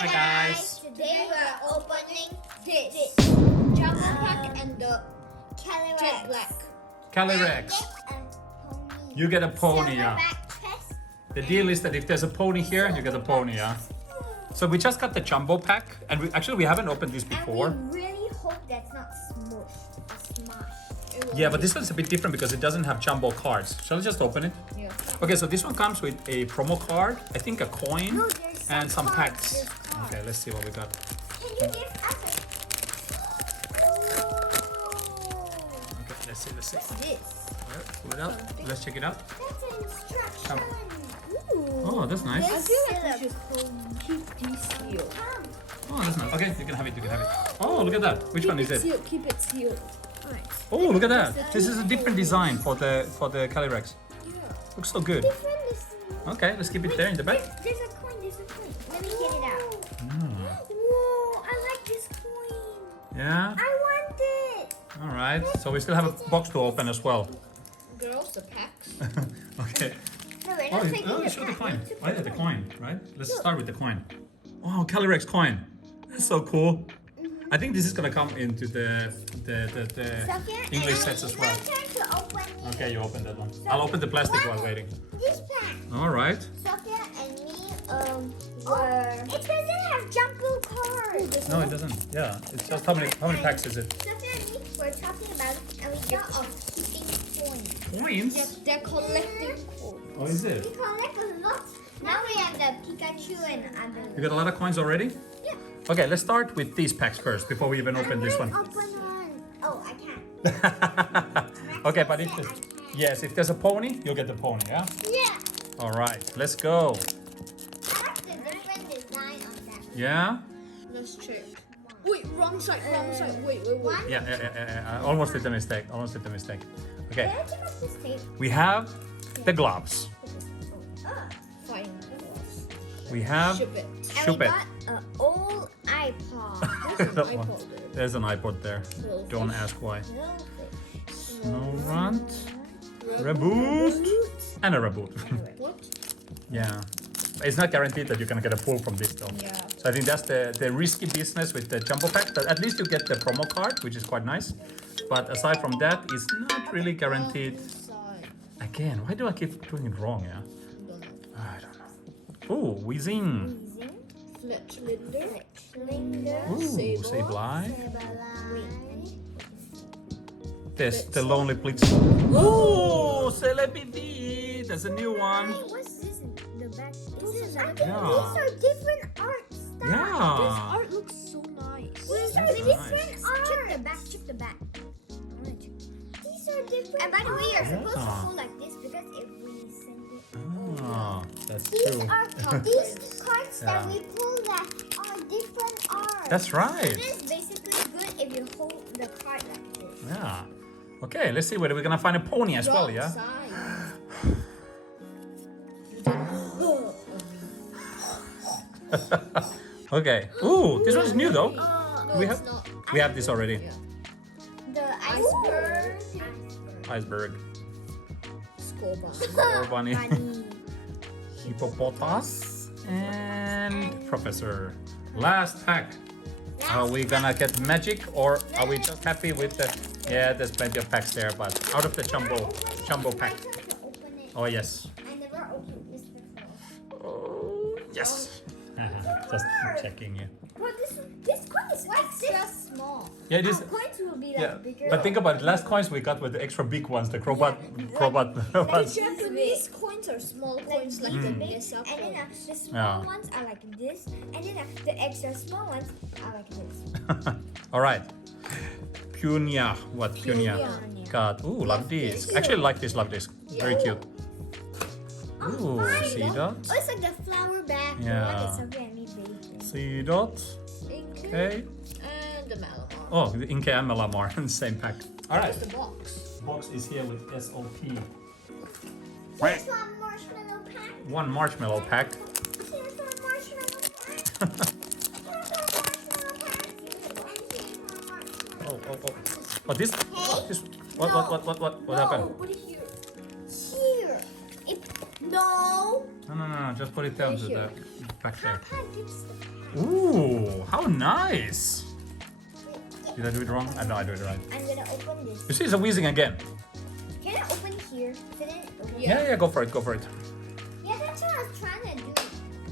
Hi guys. Today we're opening this Jumbo Pack and the Jet Black. Calyrex. You get a pony, yeah. The deal is that if there's a pony here, you get a pony, yeah. So we just got the jumbo pack, and we haven't opened this before. And we really hope that's not smushed or smashed. Yeah, but this one's a bit different because it doesn't have jumbo cards. Shall I just open it? Yeah. Okay, so this one comes with a promo card, I think a coin, No, there's and some cards. packs. There's cards. Okay, let's see what we got. Can you give us Okay, let's see. What's this? Alright, pull it out. Let's check it out. That's an instruction. Ooh. Oh, that's nice. I feel like we should keep these sealed. Oh, that's nice. Okay, you can have it. Oh, look at that. Which one is it? Keep it sealed. Alright. Oh, look at that. This is a different design for the Calyrex. Yeah. Looks so good. Different is... Okay, let's keep it there in the back. There's a coin. Let me get it out. Whoa, I like this coin. Yeah. I want it. All right. So we still have a box to open as well. Girls, the packs. Okay. No, we're Oh, not taking the show the pack. coin. Oh yeah, the coin, right? Let's start with the coin. Oh, Calyrex coin. That's so cool. I think this is gonna come into the Sophia, English and sets as it's well. my turn to open Okay, you open that one. I'll open the plastic while waiting. this pack. All right. Sophia and me were... It doesn't have jumbo cards. No, it doesn't. Yeah, it's just how many packs is it? Sophia and me were talking about it, and we got of keeping coins. Coins? They're collecting coins. Oh, is it? We collect a lot. Now we have the Pikachu and other... You got a lot of coins already? Yeah. Okay, let's start with these packs first before we even open this one. Open one. Oh, I can't. Okay, but if there's a pony, you'll get the pony, yeah? Yeah. All right, let's go. I like the different design on that. Yeah? Let's check. Wait, wrong side. Wait. One. Yeah. Almost did the mistake. Okay. Can I give us this tape? We have the gloves. Fine. We have Ship it. And we Ship it. got an old iPod. That one. iPod there. There's an iPod there. Don't ask why. Snow Runt, Reboot, and a Reboot. What? Yeah. It's not guaranteed that you're gonna get a pull from this though. Yeah. So I think that's the risky business with the jumbo pack. But at least you get the promo card, which is quite nice. But aside from that, it's not really guaranteed. Inside. Again, why do I keep doing it wrong? Yeah. Don't know. I don't know. Oh, Weezing. Fletchlinder. Linger. Ooh, Sable. Sableye. Wait. There's the Lonely Blitz. Oh, Celebrity. That's a new one. What's this in the back? I think Yeah. these are different art styles. This Yeah. art looks so nice. These are That's different nice. art. Check the back. These are different. And by the way, you're supposed to Yeah. hold like this because if we send it. Ah, that's These true. are these cards that Yeah. we pull that are different art. That's right. This is basically good if you hold the card like this. Yeah. Okay, let's see whether we're gonna find a pony as well, Wrong yeah? side. Okay. Ooh, this one's new though. No, We it's have- not. We have this already. Yeah. The iceberg. Iceberg. Scorpion. Or bunny. Bunny. Hippopotas. And Professor. Last pack. Are we gonna get magic or are we just happy with the... Yeah, there's plenty of packs there, but out of the jumbo pack. I tried to open it. Oh, yes. I never opened this before. Oh, yes. Just checking you. Bro, this coin is extra small. Yeah, it is. Coins will be like Yeah, bigger. but think about it. Last coins we got were the extra big ones, the crowbat ones. Japanese coins are small coins like the BSL and then coins. the small Yeah. ones are like this, and then the extra small ones are like this. All right. Punya. What Punya? God. Ooh, love this. Actually, like this. Love this. Very cute. Ooh, see that? Oh, it's like the flower bag. Yeah. The one that's something I need baby. See that? Ink Okay. and the Malamar. Oh, the Inke and Malamar in the same pack. All right. Just the box. Box is here with SOP. Here's one marshmallow pack. One marshmallow pack. Here's one marshmallow pack. Here's one marshmallow pack. And here's one marshmallow. Oh. What this? What happened? Put it here. Here. No. No. Just put it down to the Here. back there. Papa gets the Ooh, how nice. Did I do it wrong? No, I do it right. I'm gonna open this. You see, it's a wheezing again. Can I open here? Can I open Yeah, go for it, go for it. Yeah, that's what I was trying to do.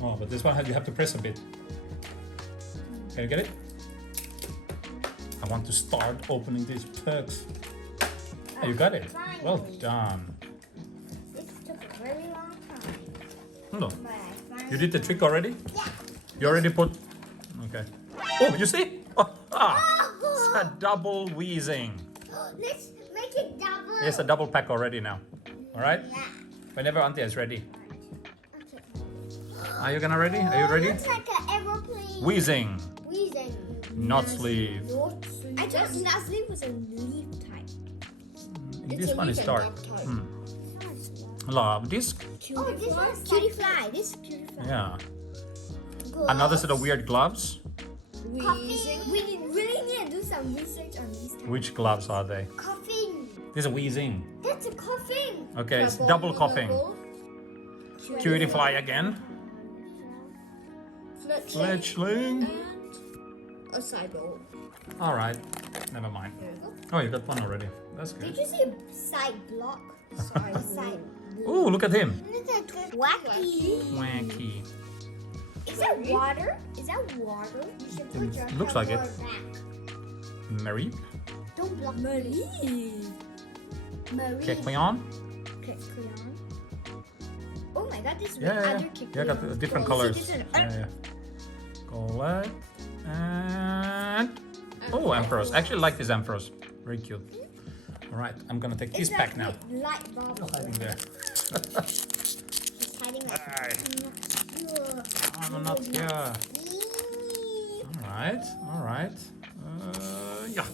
Oh, but this one you have to press a bit. Can you get it? I want to start opening these perks. Oh, you got it. Well done. This took a very long time. No. But I finally... You did the trick already? Yeah. You already put... Okay. Oh, you see? Oh, it's a double wheezing. Let's make it double. It's a double pack already now. All right? Yeah. Whenever Auntie is ready. Okay. Are you gonna ready? Are you ready? Looks like an aeroplane. Wheezing. Wheezing. Not sleeve. I thought not sleeve was a leaf type. This one is dark. Hmm. Love this. Oh, this one's cutie fly. This is cutie fly. Yeah. Gloves. Another set of weird gloves. Coffee. We really need to do some research on these types. Which gloves are they? Coughing. This is a wheezing. That's a coughing. Okay, it's double coughing. Cutie fly again. Fletchling. And a cyborg. All right. Never mind. There you go. Oh, you got one already. That's Did good. you see a side block? A side. Ooh, look at him. Look at that wacky. Wacky. Is that water? Is that water? You should put your Looks like it. headboard back. Marie. Don't block Marie. Marie. Kekleon. Kekleon. Oh my god, this is Yeah, yeah, other yeah. Kekleon. Yeah, got the different Oh, colors. this is an- Yeah, yeah. Colette. And... Oh, Emperors. I actually like this Emperors. Very cute. All right, I'm gonna take this It's pack like now. Light bulb. Hiding there. She's hiding like Aye. Ugh. I'm not here. All right, all right. Yeah.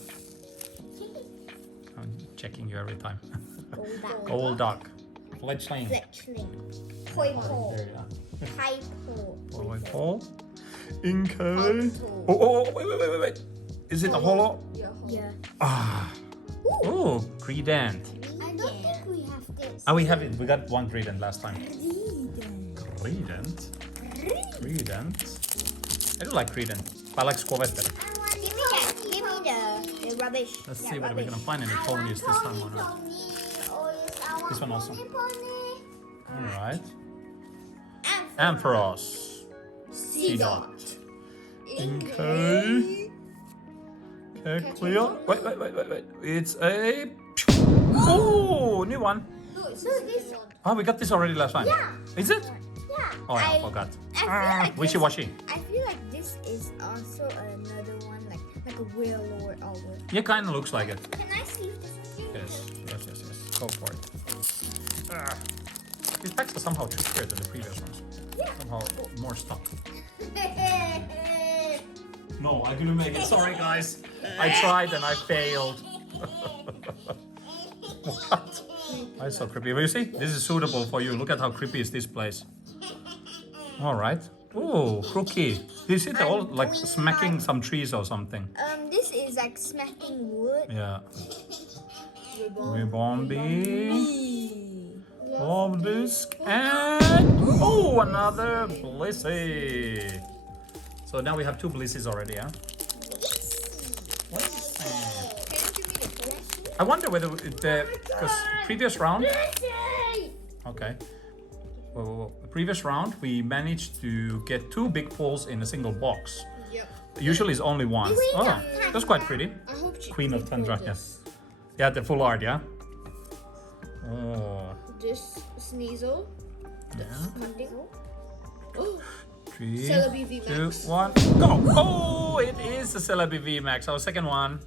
I'm checking you every time. Gold duck. Fletchling. Fletchling. Koi pole. There you are. Kai pole. Koi pole. Inkay. Oh, wait. Is it a holo? Yeah. Ah. Oh, Credent. I don't think we have this. Ah, we have it. We got one Credent last time. Credent. Credent. I do like Credent. I like Squaw better. Give me that. Give me the rubbish. Let's see whether we're gonna find any ponies this time or not. This one also. All right. Ampharos. Seedot. Inkay. Kekleon. Wait. It's a... Oh, new one. No, this. Oh, we got this already last time. Yeah. Is it? Yeah. Oh, I forgot. I feel like Wishy-washy. I feel like this is also another one, like a whale or a whale. Yeah, kind of looks like it. Can I see if this is you? Yes. Go for it. These packs are somehow trickier than the previous ones. Yeah. Somehow more stuck. No, I couldn't make it. Sorry, guys. I tried and I failed. What? That's so creepy. But you see, this is suitable for you. Look at how creepy is this place. All right. Oh, crookie. Do you see they're all like smacking some trees or something? This is like smacking wood. Yeah. Ribombi. Love disc. And oh, another Blissey. So now we have two Blissies already, huh? I wonder whether the previous round. Okay. Well, the previous round we managed to get two big pulls in a single box. Yep. Usually it's only one. Oh, that's quite pretty. I hope she Queen of can Tundra. pull Yes. this. Yeah, the full art. Yeah. Oh. This Sneasel. Yeah. Hunting. Oh, 3, Celebi 2, VMAX. 1, go! Oh, it is the Celebi VMAX. Our second one.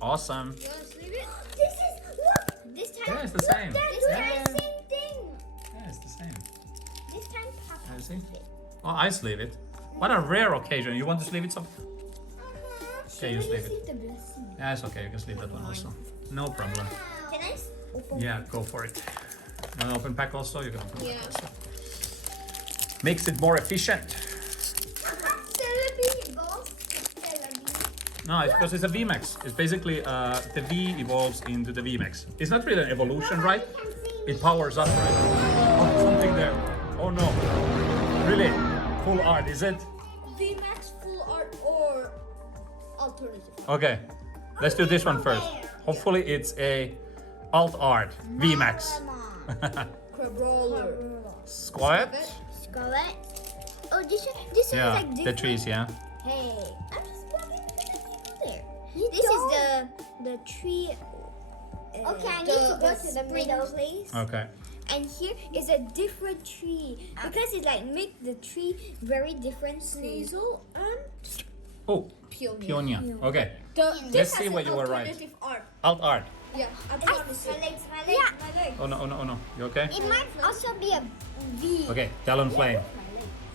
Awesome. You wanna sleeve it? This is look. This time. Yeah, it's the same. This Yeah. time same thing. Yeah, it's the same. This time Papa. Yeah, see? Oh, I sleeve it. What a rare occasion. You want to sleeve it some? Okay, you sleeve it. The blessing. Yeah, it's okay. You can sleeve that one also. No problem. Can I open? Yeah, go for it. You want to open pack also? You can open Yeah. pack also. Makes it more efficient. Celebi evolves. Celebi. No, it's because it's a VMAX. It's basically the V evolves into the VMAX. It's not really an evolution, right? It powers up, right? Oh, something there. Oh no. Really? Full art, is it? VMAX alternative. Okay, let's do this one first. Hopefully it's a alt art VMAX. Crabrawler. Squat. Scarlet. Oh, this one is Yeah, like the different. trees. Yeah. Hey, I'm just plugging there. This is the tree. Okay, I need to go to the middle place. Okay. And here is a different tree because it like make the tree very different. Sneasel and Oh, peony. Peonia. Okay. This see has what an you were right. alternative art. Alt art. Yeah, I My promise legs, it. my legs, my legs, my legs. Oh no, oh no, oh no. You okay? It might also be a V. Okay. Talon flame.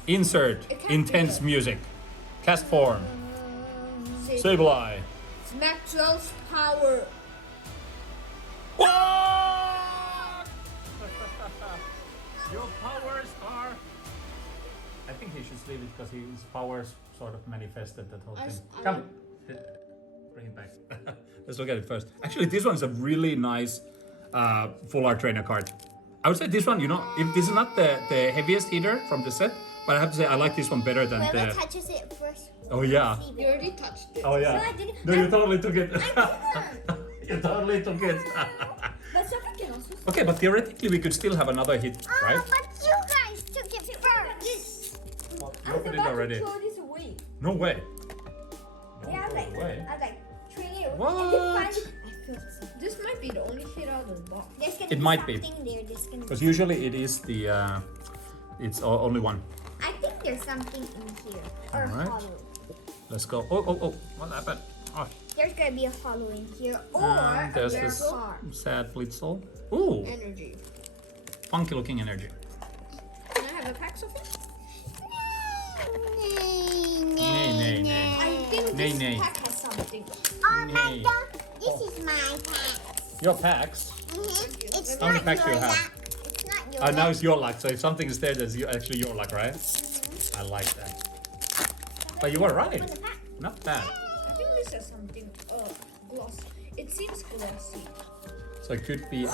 Insert It can't be intense that. music. Cast form. Save. Stabilize. Maxwell's power. What? Your powers are. I think he should leave it because his powers sort of manifested that whole thing. I- Come, bring it back. Let's look at it first. Actually, this one is a really nice full art trainer card. I would say this one, you know, if this is not the heaviest hitter from the set, but I have to say I like this one better than Whoever the. touches it first. Oh yeah. You already touched it. Oh yeah. No, I didn't. No, you totally took it. I You totally took it. But something can also. Okay, but theoretically we could still have another hit, right? But you guys took it first. Well, I you was opened it about already. to throw this away. No way. Yeah, I was like, way. I was like, throwing it away. What? And then finally, This might be the only hit out of the box. there's gonna It be might be. something there. There's gonna Because be. usually it is the, it's only one. I think there's something in here or Alright. hollow. Let's go. Oh, what happened? Oh, There's gonna be a hollow in here or and a there's rare this car. sad Blitzel. Ooh, Energy. funky looking energy. Can I have a pack of it? Nay, nay. I think Nay, this nay. pack has something. Oh my Nay. god, this is my pack. Your packs. It's How many not packs do your you have? luck. It's not your Now luck. it's your luck. So if something is there, that's actually your luck, right? I like that. But you were right. Open the pack. Not bad. I think this has something. Gloss. It seems glossy. So it could be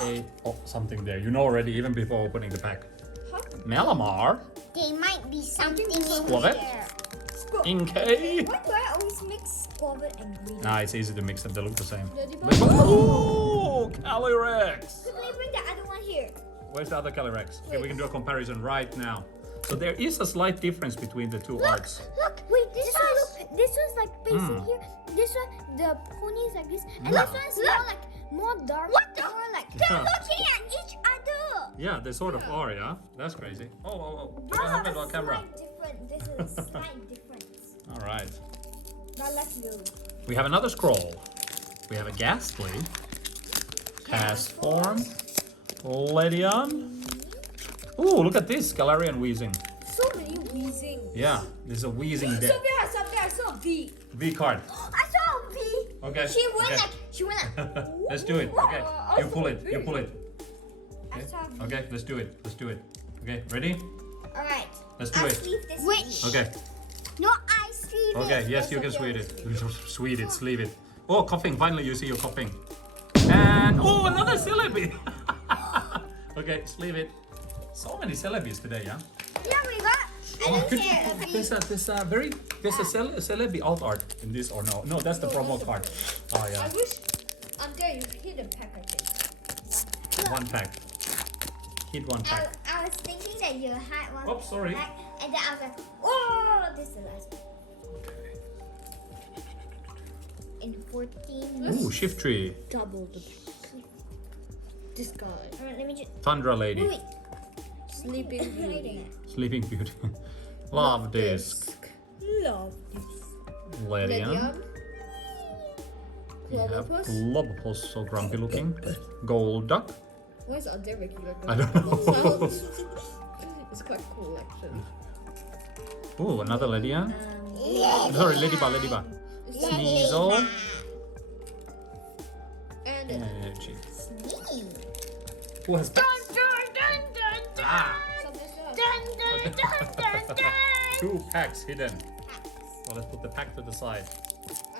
something there. You know already, even before opening the pack. Huh? Malamar. There might be something in Squabit? here. Inkay. Why do I always mix squabit and green? Nah, it's easy to mix them. They look the same. Daddy Ooh, Calyrex. Could we bring the other one here? Where's the other Calyrex? Okay, we can do a comparison right now. So there is a slight difference between the two arts. Look, wait, this one's like facing here. This one, the pony is like this, and this one's more dark. What the? More like they're Yeah. looking at each other. Yeah, they sort of are, yeah? That's crazy. Oh. What happened to our camera? Different. This is a slight difference. All right. Now let's go. We have another scroll. We have a Ghastly. Cast form. Ledion. Ooh, look at this. Galarian Wheezing. So many wheezing. Yeah, this is a Wheezing deck. Something has something. I saw a V. V card. I saw a V. Okay. She went okay. like she went like. Let's do it. Okay. I You pull saw it. V. You pull it. I Okay. saw a V. Okay, let's do it. Let's do it. Okay, ready? All right. Let's do I'll it. sleeve this. Wait. Okay. No, I sleeve it. Okay, yes, you can sweet it. Sweet it, sleeve it. Oh, coughing. Finally, you see your coughing. And, oh, another Celebi. Okay, sleeve it. So many Celebis today, yeah? Yeah, we got. Oh, I don't could- care. there's a Celebi alt art in this or no? No, that's the promo card. Oh, I yeah. wish. Andrea, you hit a pack, I think. One pack. Hit one pack. I was thinking that you had one. Oops, sorry. back, and then I was like, oh, this is the last one. In 14 minutes. Ooh, Shift Tree. Double the pack. This guy. Alright, let me just. Tundra Lady. Wait. Sleeping Beauty. Sleeping Beauty. Love Disc. Love this. Ledian. Ledian. We have Clobbopus. Clobbopus, so grumpy looking. Gold Duck. Why is Andrea making like I don't know. sounds? It's quite cool actually. Ooh, another Ledian. Sorry, Ladybug. Sneasel. And Energy. Sneeze. Who has packs? Ah! Two packs hidden. Well, let's put the pack to the side.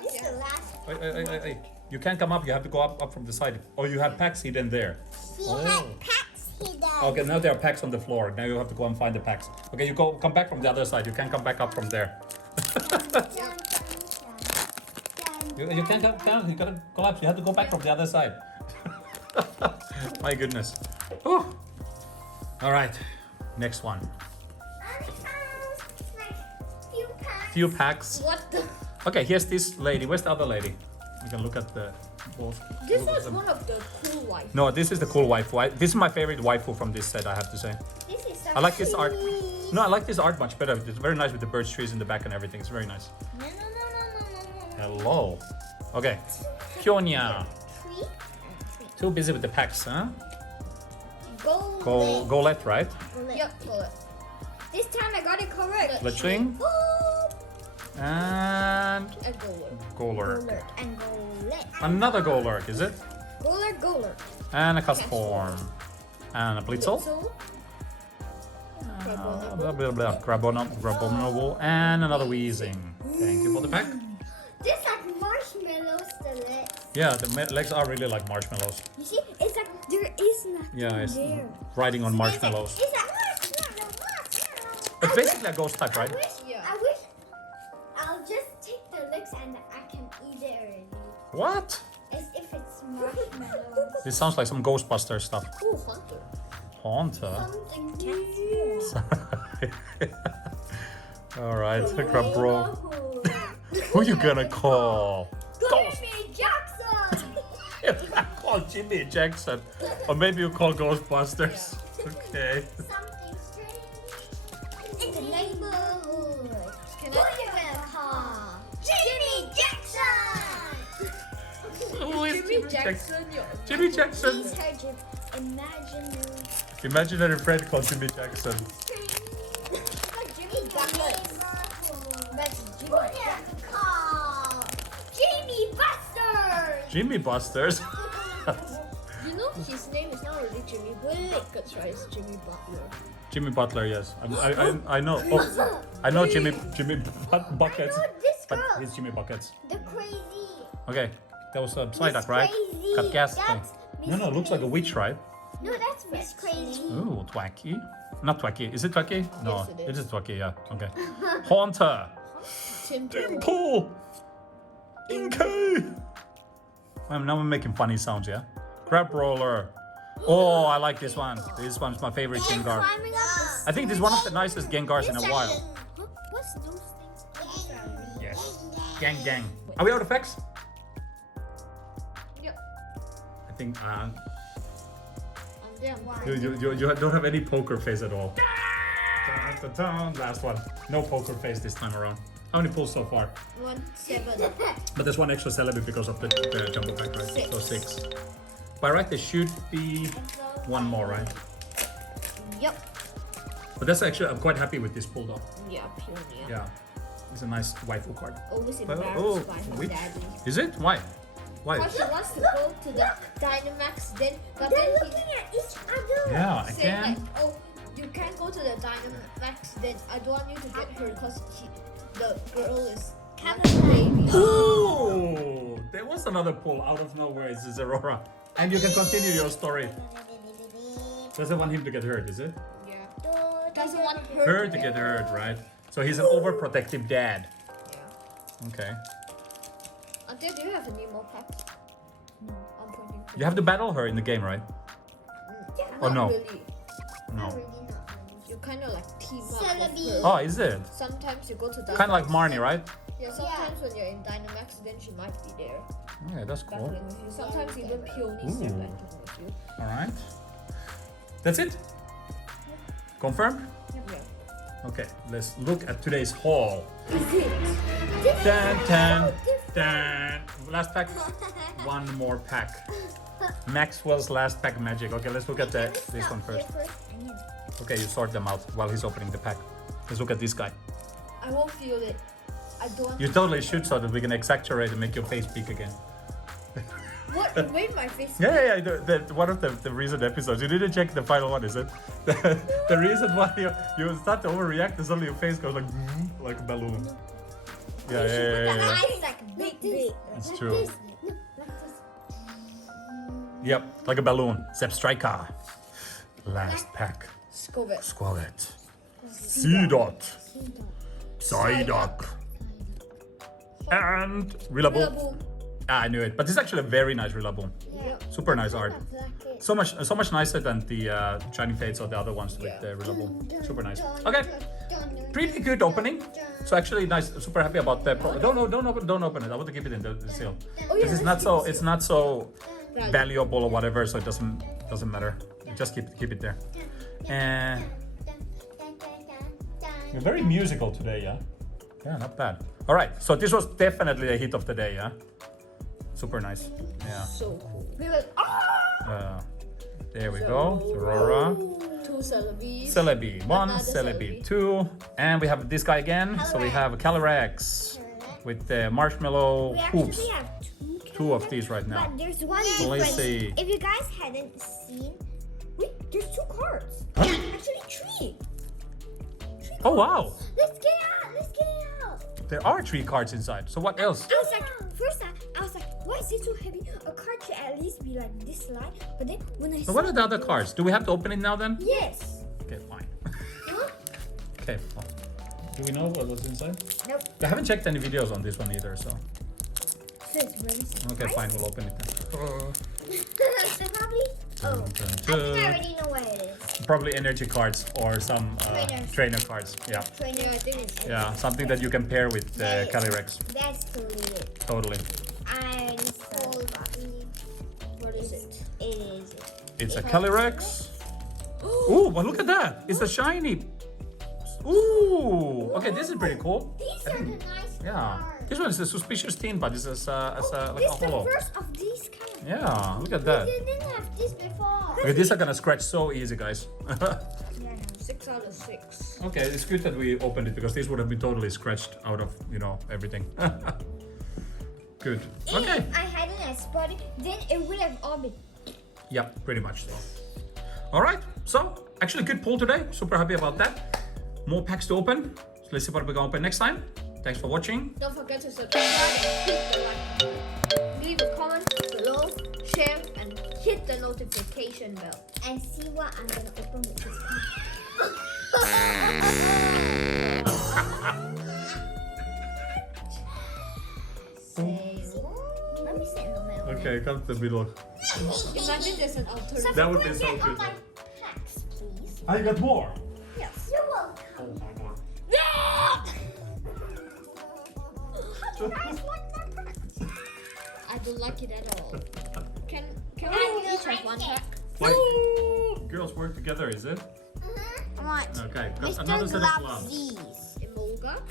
This is the last. Wait. You can't come up, you have to go up from the side. Oh, you have packs hidden there. She Oh. had packs hidden. Okay, now there are packs on the floor. Now you have to go and find the packs. Okay, you come back from the other side. You can't come back up from there. You can't come down. You gotta collapse. You have to go back from the other side. My goodness. Whew. All right. Next one. Few packs. What the? Okay, here's this lady. Where's the other lady? You can look at the both. This both of was them. one of the cool wife. No, this is the cool waifu. This is my favorite waifu from this set, I have to say. This is so I like this art. sweet. No, I like this art much better. It's very nice with the birch trees in the back and everything. It's very nice. No. Hello. Okay. Pyonya. Three and three. Too busy with the packs, huh? Go left, right? left. Yep, correct. This time I got it correct. Glitching. And And go Golurk. Golurk and go left. Another Golurk, is it? Golurk. And a Castform. And a Blitzel. Blah, blah, blah. Grabonoble. And another Weezing. Thank you for the pack. This like marshmallows, the legs. Yeah, the legs are really like marshmallows. You see, it's like there is nothing Yeah, it's there. riding on marshmallows. It's like marshmallow. It's basically a ghost type, right? Yeah. I wish I'll just take the legs and I can eat it already. What? As if it's marshmallows. This sounds like some Ghostbuster stuff. Ooh, hunter. Haunter. Something new. All right, grab bro. Who you gonna call? Jimmy Jackson. Call Jimmy Jackson, or maybe you call Ghostbusters. Okay. Something strange in the neighborhood. Can Who I? you gonna call? Jimmy Jackson. Who is Jimmy Jackson, your Jimmy Jackson. He's her imaginary. Imaginary friend called Jimmy Jackson. Jimmy Buckets. That's Jimmy. Who you gonna call? Jimmy Busters. Jimmy Busters. You know his name is not really Jimmy Buckets, right? It's Jimmy Butler. Jimmy Butler, yes. I know. Oh, I know Jimmy Buckets. I know this But girl. he's Jimmy Buckets. The crazy. Okay, that was a Psyduck, Miss right? Crazy. Got gas. That's No, Miss looks like a Crazy. witch, right? No, that's Miss Crazy. Ooh, Twacky. Not Twacky. Is it Twacky? No, Yes, it is. it is Twacky, yeah. Okay. Haunter. Timber. Dimple. Inkay. Now I'm making funny sounds, yeah? Crab Roller. Oh, I like this one. This one's my favorite Gengar. Climbing up. I think this is one of the nicest Gengars in a while. Huh? What's those things? Yes. Gang. Are we out of facts? Yep. I think I'm there. you don't have any poker face at all. Last one. No poker face this time around. How many pulls so far? 1, 7. But there's one extra celebi because of the jumbo pack, right? Six. So 6. By right, there should be one more, right? Yep. But that's actually, I'm quite happy with this pull though. Yeah, Pioneer. Yeah. It's a nice waifu card. Always But- embarrassed by her which? daddy. Is it? Why? Why? Because she wants to go to the Dynamax, then but They're then looking at each other. Yeah, I he saying like, can. oh, you can't go to the Dynamax, then I don't want you to get her because the girl is having a baby. Oh, there was another pull out of nowhere. It's Zerora. And you can continue your story. Doesn't want him to get hurt, is it? Yeah. Doesn't want her, Her to get hurt, right? So he's an overprotective dad. Yeah. Okay. Until do you have any more packs? No. I'm pointing. You have to battle her in the game, right? Oh, Not no. Really. No. You kind of like team up. Celebi. With her. Oh, is it? Sometimes you go to Dynamax. Kind of like Marnie, right? Yeah, sometimes when you're in Dynamax, then she might be there Okay, that's cool. battling with you. Sometimes even Peonies are Ooh. battling with you. All right. That's it? Confirmed? Yeah. Okay, let's look at today's haul. This Dun, is dun, so different. dun. Last pack. One more pack. Maxwell's last pack magic. Okay, let's look at this one first. Okay, you sort them out while he's opening the pack. Let's look at this guy. I won't feel it. I don't. You totally should so that we can exaggerate and make your face big again. What? You made my face. Yeah. One of the recent episodes. You didn't check the final one, is it? The reason why you start to overreact is only your face goes like a balloon. Yeah. The eyes like big. It's true. Yep, like a balloon. Zep Striker. Last pack. Scovet. Squalet. Seedot. Psyduck. And Rillaboom. Rillaboom. Ah, I knew it. But this is actually a very nice Rillaboom. Yeah. Super nice art. Kind of like it. So much nicer than the Shining Fates or the other ones with the Rillaboom. Super nice. Okay. Pretty good opening. So actually nice. Super happy about the. Don't open it. I want to keep it in the seal. Oh yeah. This is not so. It's not so valuable or whatever. So it doesn't matter. Just keep it there. And we're very musical today, yeah. Yeah, not bad. All right. So this was definitely a hit of the day, yeah. Super nice. Yeah. So cool. We're like, ah! There we go. Aurora. 2 Celebes. Celebi 1, Another Celebi Celebi. 2, and we have this guy again. So we have Calyrex with the marshmallow We hoops. actually have Two of these right now. But there's one So let's difference. see. If you guys hadn't seen, wait, there's 2 cards. Actually 3. Oh wow! Let's get out. Let's get it out. There are 3 cards inside. So what else? I was like, first I was like, why is it so heavy? A card should at least be like this light. But then when I So saw what are the other cards? Do we have to open it now then? Yes. Okay, fine. Huh? Okay. Well, do we know what was inside? Nope. I haven't checked any videos on this one either, so. So it's really simple. Okay, fine, we'll open it then. So probably. Oh, I think I already know what it is. Probably energy cards or some Trainers. trainer cards. Yeah. Trainer. Yeah, I think it's. Yeah, something that you can pair with That is- Calyrex. That's totally it. Totally. I so What is it? It is. It's a Calyrex. Ooh, but look at that. It's a shiny. Ooh. Okay, this is pretty cool. These are the nice Yeah. cards. This one is a suspicious tin, but it's as a like This a is the hollow. first of these kinds. Yeah, look at that. We didn't have this before. Okay, these are gonna scratch so easy, guys. 6 out of 6. Okay, it's good that we opened it because this would have been totally scratched out of, everything. Good. Okay. If I hadn't spotted, then it would have all been. Yeah, pretty much so. All right. So, actually good pull today. Super happy about that. More packs to open. So let's see what we're gonna open next time. Thanks for watching. Don't forget to subscribe and hit the like button. Leave a comment below, share, and hit the notification bell. And see what I'm gonna open with this card. Let me sit in the middle. Okay, come to the middle. Imagine there's an alternative. That would be Can I so get good. all my packs, please? I got more. Yes. You're welcome. How do you guys like my packs? I don't like it at all. Can we each have one pack? Like, girls work together, is it? What? Okay, got Mr. another set of gloves. Glopsies. Emolga,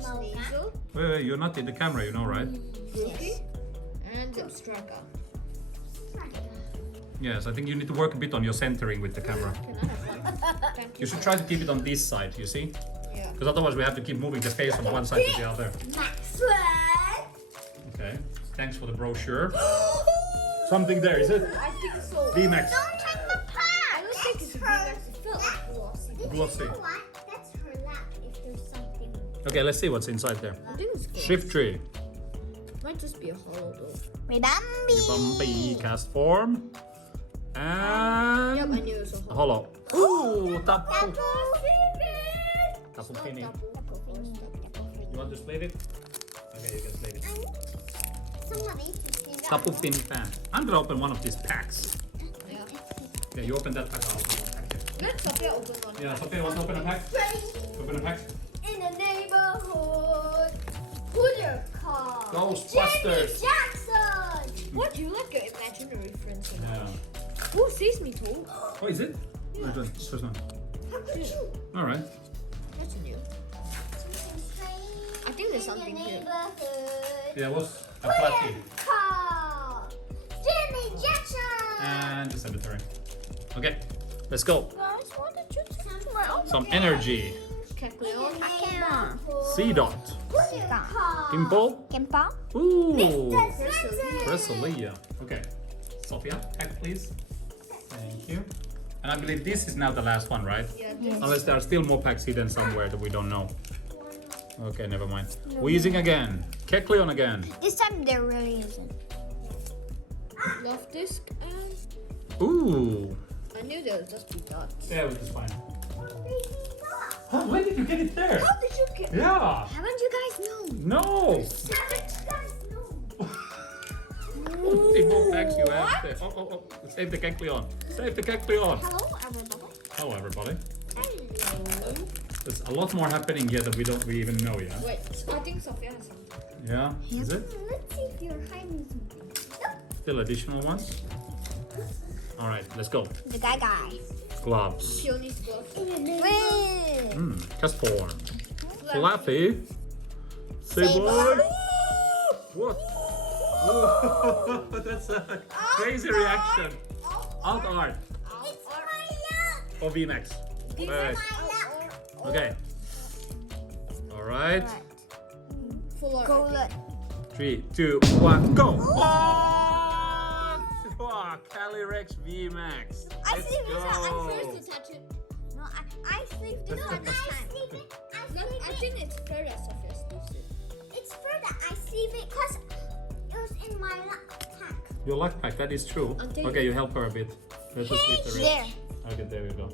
Sneasel, Wait, you're not in the camera, you know, right? Rookie, and Striker. Yes, I think you need to work a bit on your centering with the camera. Can I have one? Thank You should try to keep it on this side, you see? Yeah. Because otherwise we have to keep moving the face from one side to the other. Maxwell. Okay, thanks for the brochure. Something there, is it? I think so. VMAX. Don't take the pack. I don't think it's a VMAX. It felt like glossy. Glossy. That's her lap if there's something. Okay, let's see what's inside there. I think it's glossy. Shift tree. Might just be a hollow though. Bumpy cast form. And Yep, I knew it was a a hollow. hollow. Ooh, tapu. Tapu Not fini. double. You want to split it? Okay, you can split it. Somebody to see that. Tapu fini fan. I'm gonna open one of these packs. Yeah. Okay, you open that pack, I'll open one pack here. Let Sophia open one. Yeah, Sophia wants to open a pack? Open a pack. In the neighborhood. Who's your car? Ghostbusters. Jackson. What do you like your imaginary friends so much? Yeah. Who sees me too? Oh, is it? Which one? First one. How could you? All right. That's new. I think there's something here. Yeah, it was a flappy. Car. Jimmy Jackson. And the cemetery. Okay, let's go. Guys, why did you take my own? Some energy. Kecleon. C-Dot. Who's your car? Pimple. Kimpa. Ooh. Cresselia. Cresselia. Okay. Sophia, pack please. Thank you. And I believe this is now the last one, right? Yeah, this Unless there are still more packs hidden somewhere that we don't know. Okay, never mind. Wheezing again. Kecleon again. This time there really isn't. love disc and Ooh. I knew there would just be dots. Yeah, which is fine. Huh, when did you get it there? How did you get? Yeah. Haven't you guys known? No. Haven't you guys known? The more packs you have there. Oh. Save the cake, Leon. Save the cake, Leon. Hello, everybody. Hello, everybody. Hello. There's a lot more happening here that we even know, yeah? Wait, I think Sophia has something. Yeah? Is it? Let's see if you're hiding something. Still additional ones? Alright, let's go. The guy. Gloves. Peony's glove. Wait. Just porn. Fluffy. Say boy. What? Whoa, that's a crazy reaction. Alt art. It's my luck. Or VMAX. It's Right. my luck. Okay. Alright. Full art. Go look. 3, 2, 1, go! What? Wow, Calyrex VMAX. I Let's see this one. go. I'm first to touch it. No, I sleeved this one this time. No, I think it's fair that Sophia sniffs it. It's further. I sleeved it because it was in my luck pack. Your luck pack, that is true. Okay, you help her a bit. Let's just leave the There. rest. Okay, there we go.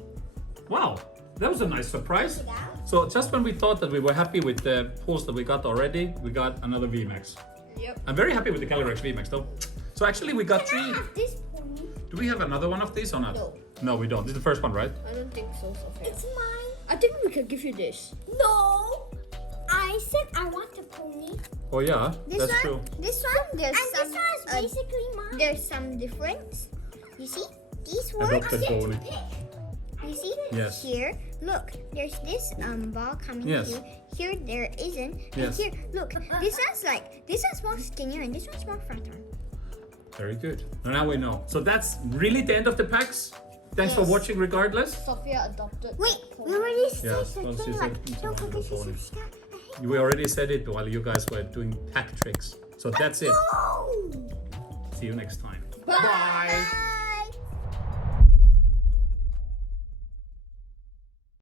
Wow, that was a nice surprise. Check it out. So just when we thought that we were happy with the pulls that we got already, we got another VMAX. Yep. I'm very happy with the Calyrex VMAX though. So actually we got Can I 3. have this pony? Do we have another one of these or not? No. No, we don't. This is the first one, right? I don't think so, Sophia. It's mine. I think we could give you this. No. I said I want a pony. Oh yeah, that's true. This one, there's some. This one is basically mine. There's some difference. You see, these ones. Adopted pony. You see? Yes. Here, look. There's this ball coming Yes. here. Here there isn't. Yes. And here, look. This one's more skinnier and this one's more fatter. Very good. Now we know. So that's really the end of the packs. Thanks for Yes. watching regardless. Sophia adopted. Wait, we already said Yes, the well, she thing said like, it's don't one forget of to the pony. subscribe. We already said it while you guys were doing pack tricks. So that's it. No! See you next time. Bye. Bye.